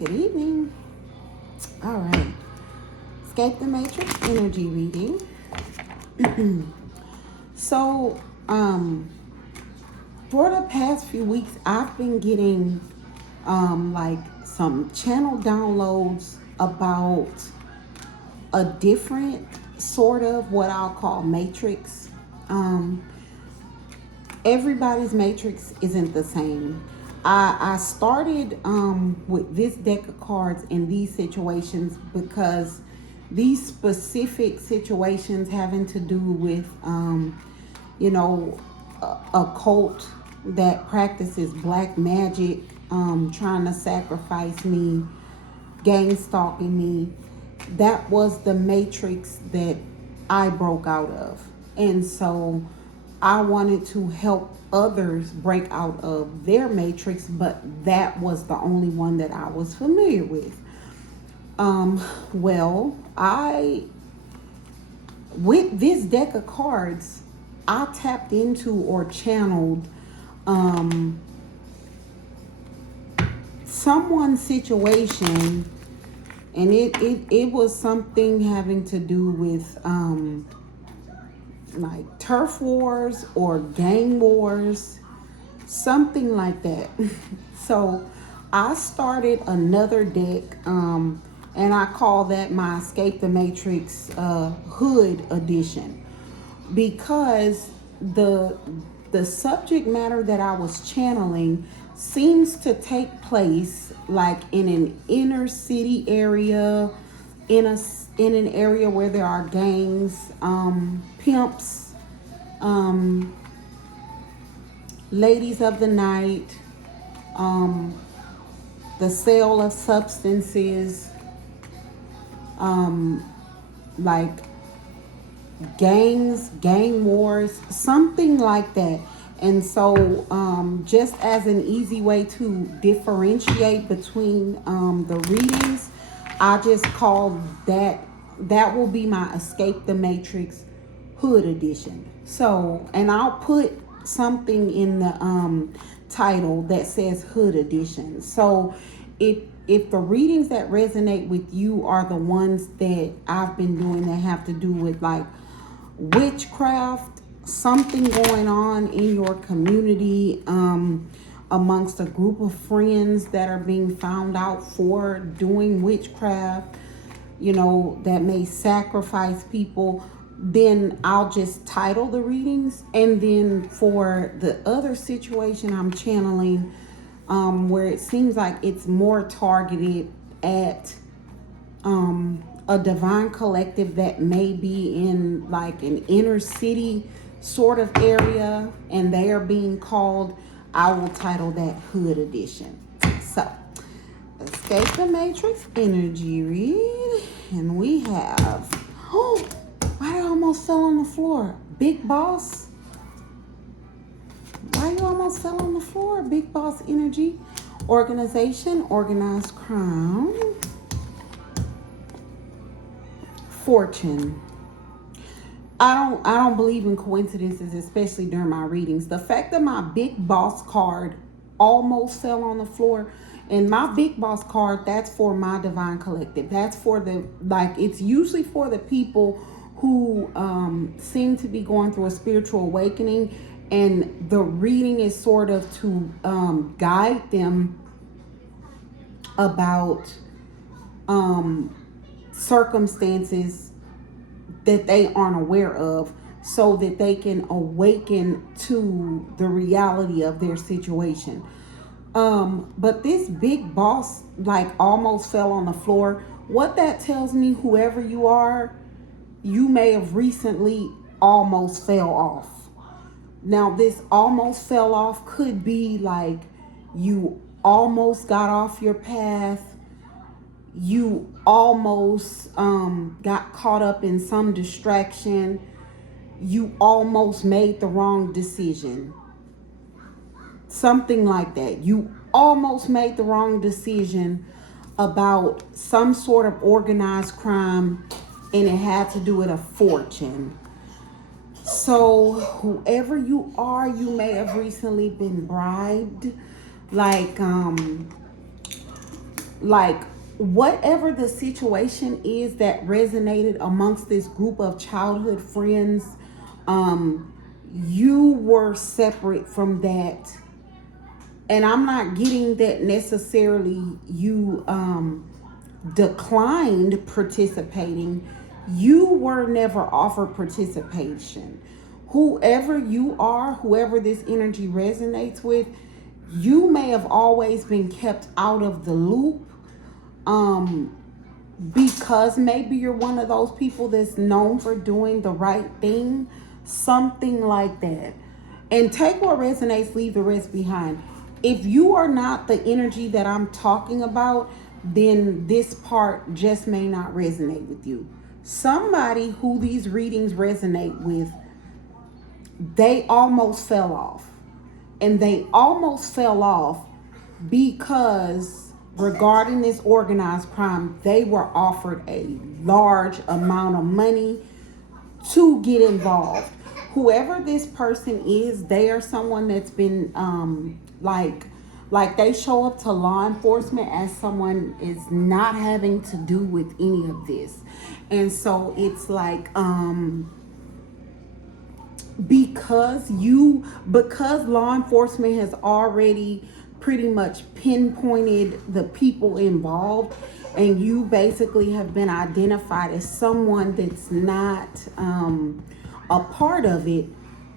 Good evening. All right. Escape the Matrix energy reading. So, for the past few weeks, I've been getting like some channel downloads about a different sort of what I'll call matrix. Um, Everybody's matrix isn't the same. I started with this deck of cards in these situations because these specific situations having to do with, you know, a cult that practices black magic, trying to sacrifice me, gang stalking me. That was the matrix that I broke out of. And so I wanted to help others break out of their matrix, but that was the only one that I was familiar with. Well, with this deck of cards, I tapped into or channeled someone's situation, and it was something having to do with like turf wars or gang wars, something like that. So I started another deck, and I call that my Escape the Matrix Hood edition, because the subject matter that I was channeling seems to take place like in an inner city area, in an area where there are gangs, pimps, ladies of the night, the sale of substances, like gangs, gang wars, something like that. And so, just as an easy way to differentiate between the readings, I just call that will be my Escape the Matrix Hood edition. So, and I'll put something in the title that says Hood edition. So, if the readings that resonate with you are the ones that I've been doing that have to do with like witchcraft, something going on in your community, amongst a group of friends that are being found out for doing witchcraft, that may sacrifice people, then I'll just title the readings. And then for the other situation I'm channeling, where it seems like it's more targeted at a divine collective that may be in like an inner city sort of area and they are being called, I will title that Hood edition. So, Escape the Matrix energy read, and we have, oh, why did I almost fell on the floor? Big Boss. Why you almost fell on the floor? Big Boss energy. Organization, organized crime. Fortune. I don't believe in coincidences, especially during my readings. The fact that my Big Boss card almost fell on the floor, and my Big Boss card, that's for my divine collective. That's for it's usually for the people who seem to be going through a spiritual awakening, and the reading is sort of to guide them about circumstances that they aren't aware of, so that they can awaken to the reality of their situation. But this Big Boss almost fell on the floor. What that tells me, whoever you are, you may have recently almost fell off. Now, this almost fell off could be like you almost got off your path. You almost got caught up in some distraction. You almost made the wrong decision. Something like that. You almost made the wrong decision about some sort of organized crime, and it had to do with a fortune. So whoever you are, you may have recently been bribed. like whatever the situation is that resonated amongst this group of childhood friends, you were separate from that. And I'm not getting that necessarily you declined participating. You were never offered participation. Whoever you are, whoever this energy resonates with, you may have always been kept out of the loop, um, because maybe you're one of those people that's known for doing the right thing, something like that. And take what resonates, leave the rest behind. If you are not the energy that I'm talking about, then this part just may not resonate with you. Somebody who these readings resonate with, they almost fell off. And they almost fell off because regarding this organized crime, they were offered a large amount of money to get involved. Whoever this person is, they are someone that's been like they show up to law enforcement as someone is not having to do with any of this. And so it's like because law enforcement has already pretty much pinpointed the people involved, and you basically have been identified as someone that's not a part of it.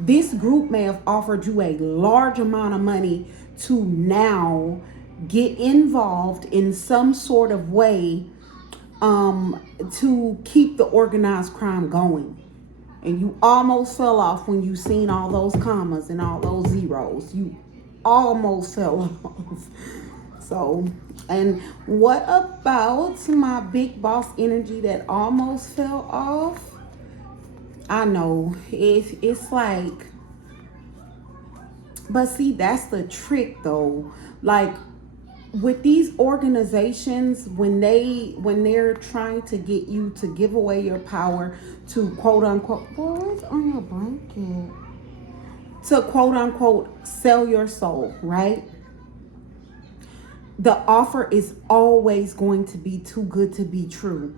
This group may have offered you a large amount of money to now get involved in some sort of way, to keep the organized crime going. And you almost fell off when you seen all those commas and all those zeros. You almost fell off. So, and what about my big boss energy that almost fell off? I know it's like, but see, that's the trick though. Like with these organizations, when they're trying to get you to give away your power to quote unquote, boy, what's on your blanket? To quote unquote sell your soul, right? The offer is always going to be too good to be true.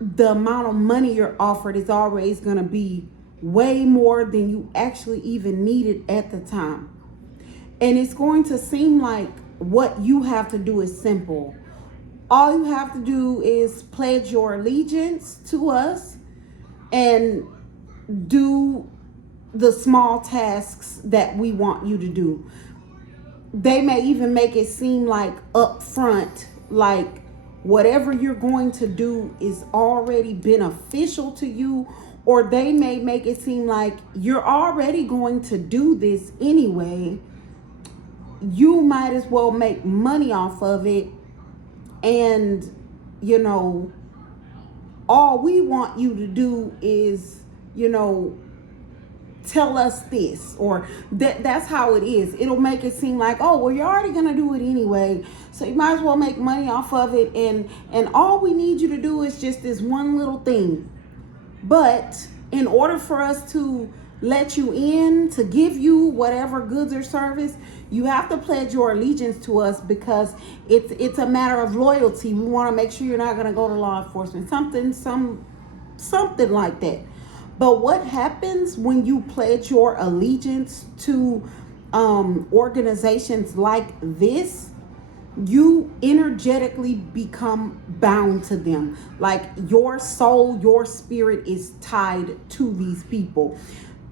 The amount of money you're offered is always going to be way more than you actually even needed at the time. And it's going to seem like what you have to do is simple. All you have to do is pledge your allegiance to us and do the small tasks that we want you to do. They may even make it seem like up front, like whatever you're going to do is already beneficial to you, or they may make it seem like you're already going to do this anyway. You might as well make money off of it. And, you know, all we want you to do is, you know, tell us this, or that's how it is. It'll make it seem like, oh, well, you're already going to do it anyway, so you might as well make money off of it. And all we need you to do is just this one little thing. But in order for us to let you in, to give you whatever goods or service, you have to pledge your allegiance to us, because it's a matter of loyalty. We want to make sure you're not going to go to law enforcement, something like that. But what happens when you pledge your allegiance to organizations like this? You energetically become bound to them. Like your soul, your spirit is tied to these people.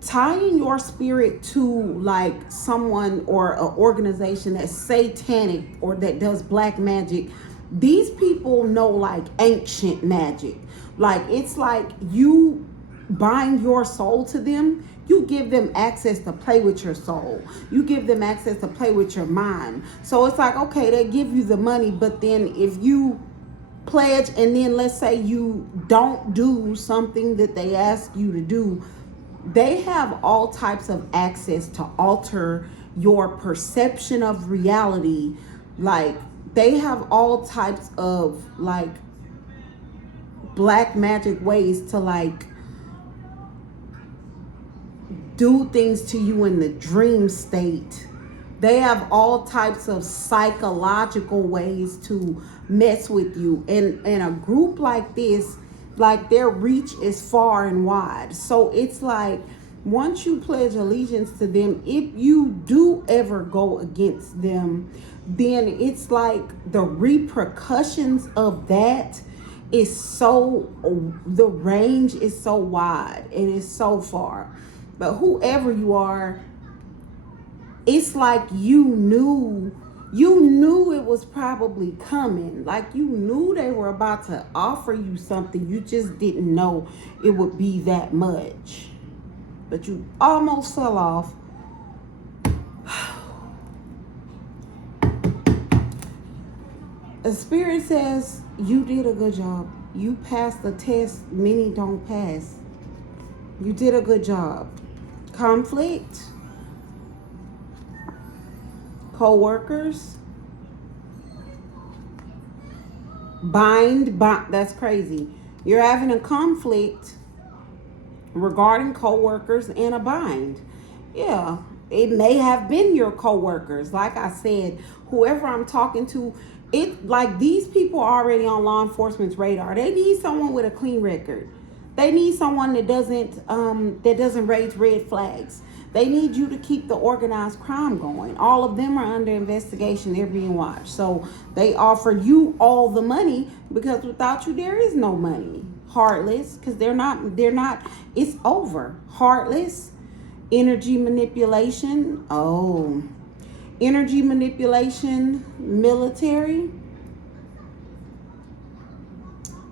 Tying your spirit to like someone or an organization that's satanic or that does black magic, these people know like ancient magic. Like it's like you bind your soul to them. You give them access to play with your soul. You give them access to play with your mind. So it's like, okay, they give you the money, but then if you pledge and then let's say you don't do something that they ask you to do, they have all types of access to alter your perception of reality. Like they have all types of like black magic ways to like do things to you in the dream state They have all types of psychological ways to mess with you. And a group like this, like their reach is far and wide. So it's like once you pledge allegiance to them, if you do ever go against them, then it's like the repercussions of that is so, the range is so wide and it's so far. But whoever you are, it's like you knew it was probably coming. Like you knew they were about to offer you something. You just didn't know it would be that much. But you almost fell off. The spirit says you did a good job. You passed the test many don't pass. You did a good job. Conflict, co-workers, bind, that's crazy. You're having a conflict regarding co-workers and a bind. Yeah, it may have been your co-workers. Like I said, whoever I'm talking to, it like these people are already on law enforcement's radar. They need someone with a clean record. They need someone that doesn't raise red flags. They need you to keep the organized crime going. All of them are under investigation. They're being watched. So they offer you all the money because without you, there is no money. Heartless, because they're not, it's over. Heartless, energy manipulation. Oh, energy manipulation, military.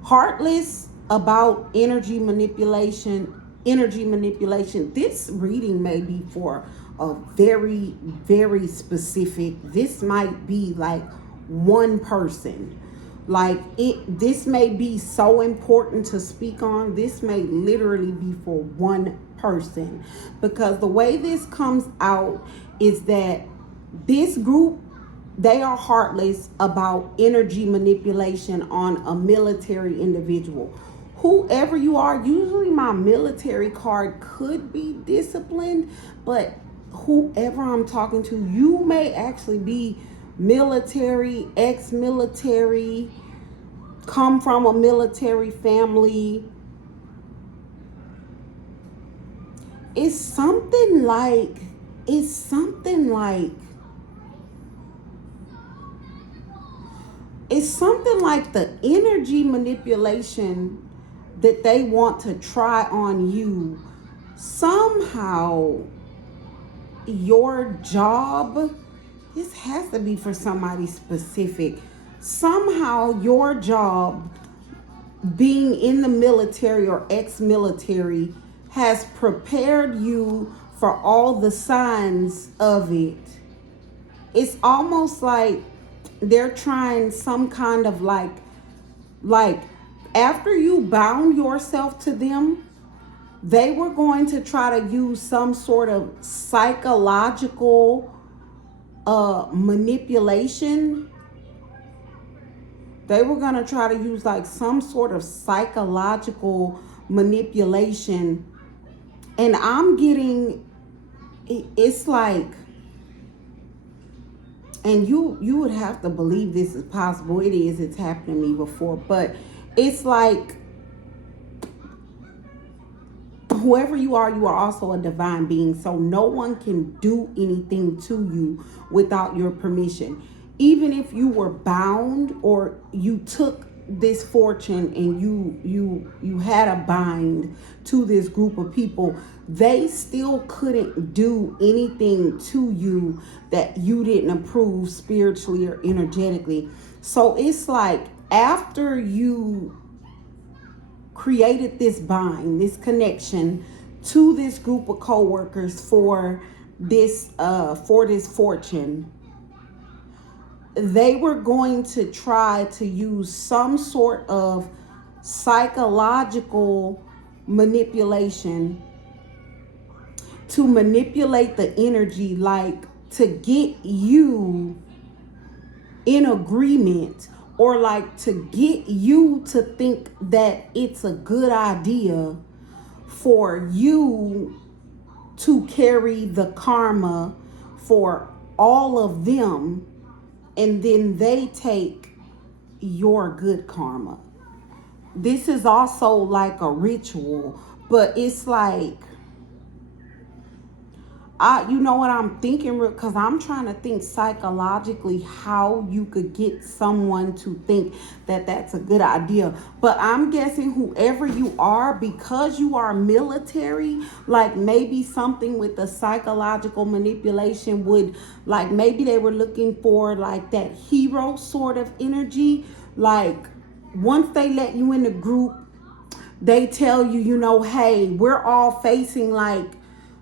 Heartless about energy manipulation. This reading may be for a very, very specific. This might be like one person. Like this may be so important to speak on. This may literally be for one person, because the way this comes out is that this group, they are heartless about energy manipulation on a military individual. Whoever you are, usually my military card could be disciplined, but whoever I'm talking to, you may actually be military, ex-military, come from a military family. It's something like the energy manipulation that they want to try on you. Somehow your job, this has to be for somebody specific. Somehow your job, being in the military or ex-military, has prepared you for all the signs of it. It's almost like they're trying some kind of like after you bound yourself to them, they were going to try to use some sort of psychological manipulation. They were going to try to use like some sort of psychological manipulation. And I'm getting, it's like, and you would have to believe this is possible. It is. It's happened to me before. But it's like, whoever you are also a divine being. So no one can do anything to you without your permission. Even if you were bound or you took this fortune and you had a bind to this group of people, they still couldn't do anything to you that you didn't approve spiritually or energetically. So it's like after you created this bind, this connection to this group of co-workers for this fortune, they were going to try to use some sort of psychological manipulation to manipulate the energy, like to get you in agreement, or like to get you to think that it's a good idea for you to carry the karma for all of them, and then they take your good karma. This is also like a ritual, but it's like, you know what I'm thinking, because I'm trying to think psychologically how you could get someone to think that that's a good idea. But I'm guessing whoever you are, because you are military, like maybe something with the psychological manipulation would, like maybe they were looking for like that hero sort of energy. Like once they let you in the group, they tell you, you know, hey, we're all facing like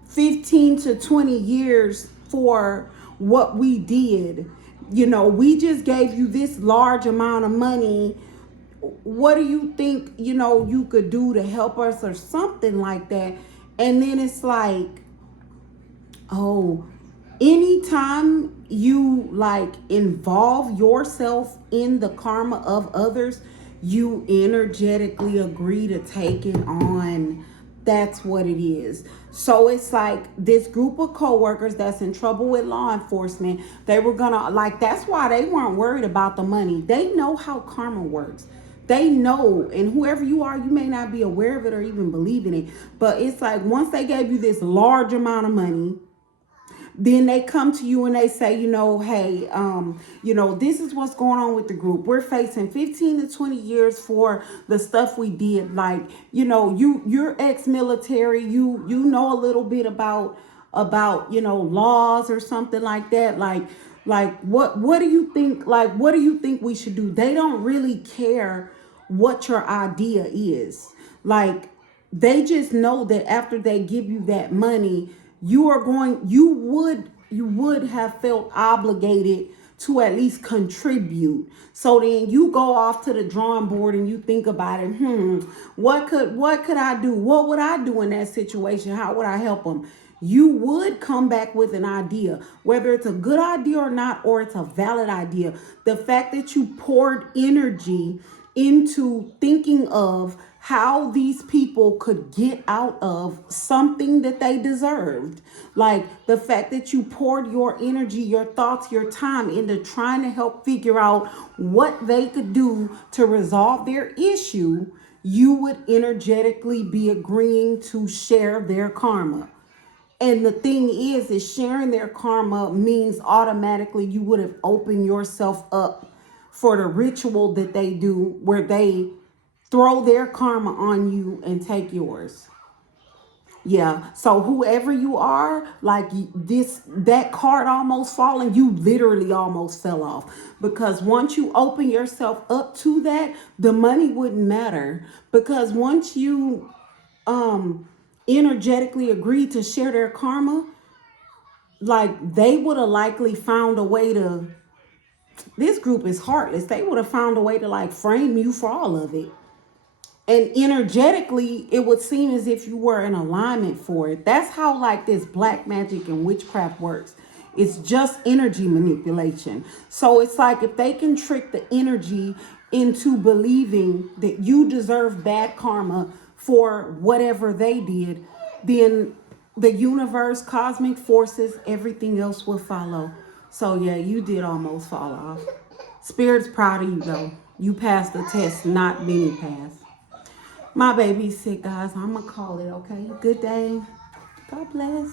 15 to 20 years for what we did. You know, we just gave you this large amount of money. What do you think, you know, you could do to help us, or something like that? And then it's like, oh, anytime you like involve yourself in the karma of others, you energetically agree to take it on. That's what it is. So it's like this group of coworkers that's in trouble with law enforcement, they were gonna, like, that's why they weren't worried about the money. They know how karma works. They know, and whoever you are, you may not be aware of it or even believe in it, but it's like once they gave you this large amount of money, then they come to you and they say, you know, hey, you know, this is what's going on with the group. We're facing 15 to 20 years for the stuff we did. Like, you know, you're ex-military, you know a little bit about, you know, laws or something like that. Like what do you think, like what do you think we should do? They don't really care what your idea is. Like, they just know that after they give you that money, you would have felt obligated to at least contribute. So then you go off to the drawing board and you think about it. What could I do? What would I do in that situation? How would I help them? You would come back with an idea, whether it's a good idea or not, or it's a valid idea. The fact that you poured energy into thinking of how these people could get out of something that they deserved. Like the fact that you poured your energy, your thoughts, your time into trying to help figure out what they could do to resolve their issue, you would energetically be agreeing to share their karma. And the thing is sharing their karma means automatically you would have opened yourself up for the ritual that they do, where they throw their karma on you and take yours. Yeah. So whoever you are, like that card almost falling, you literally almost fell off, because once you open yourself up to that, the money wouldn't matter, because once you energetically agreed to share their karma, like they would have likely found a way to, this group is heartless. They would have found a way to like frame you for all of it. And energetically, it would seem as if you were in alignment for it. That's how like this black magic and witchcraft works. It's just energy manipulation. So it's like if they can trick the energy into believing that you deserve bad karma for whatever they did, then the universe, cosmic forces, everything else will follow. So yeah, you did almost fall off. Spirit's proud of you though. You passed the test, not many passed. My baby's sick, guys. I'm going to call it, okay? Good day. God bless.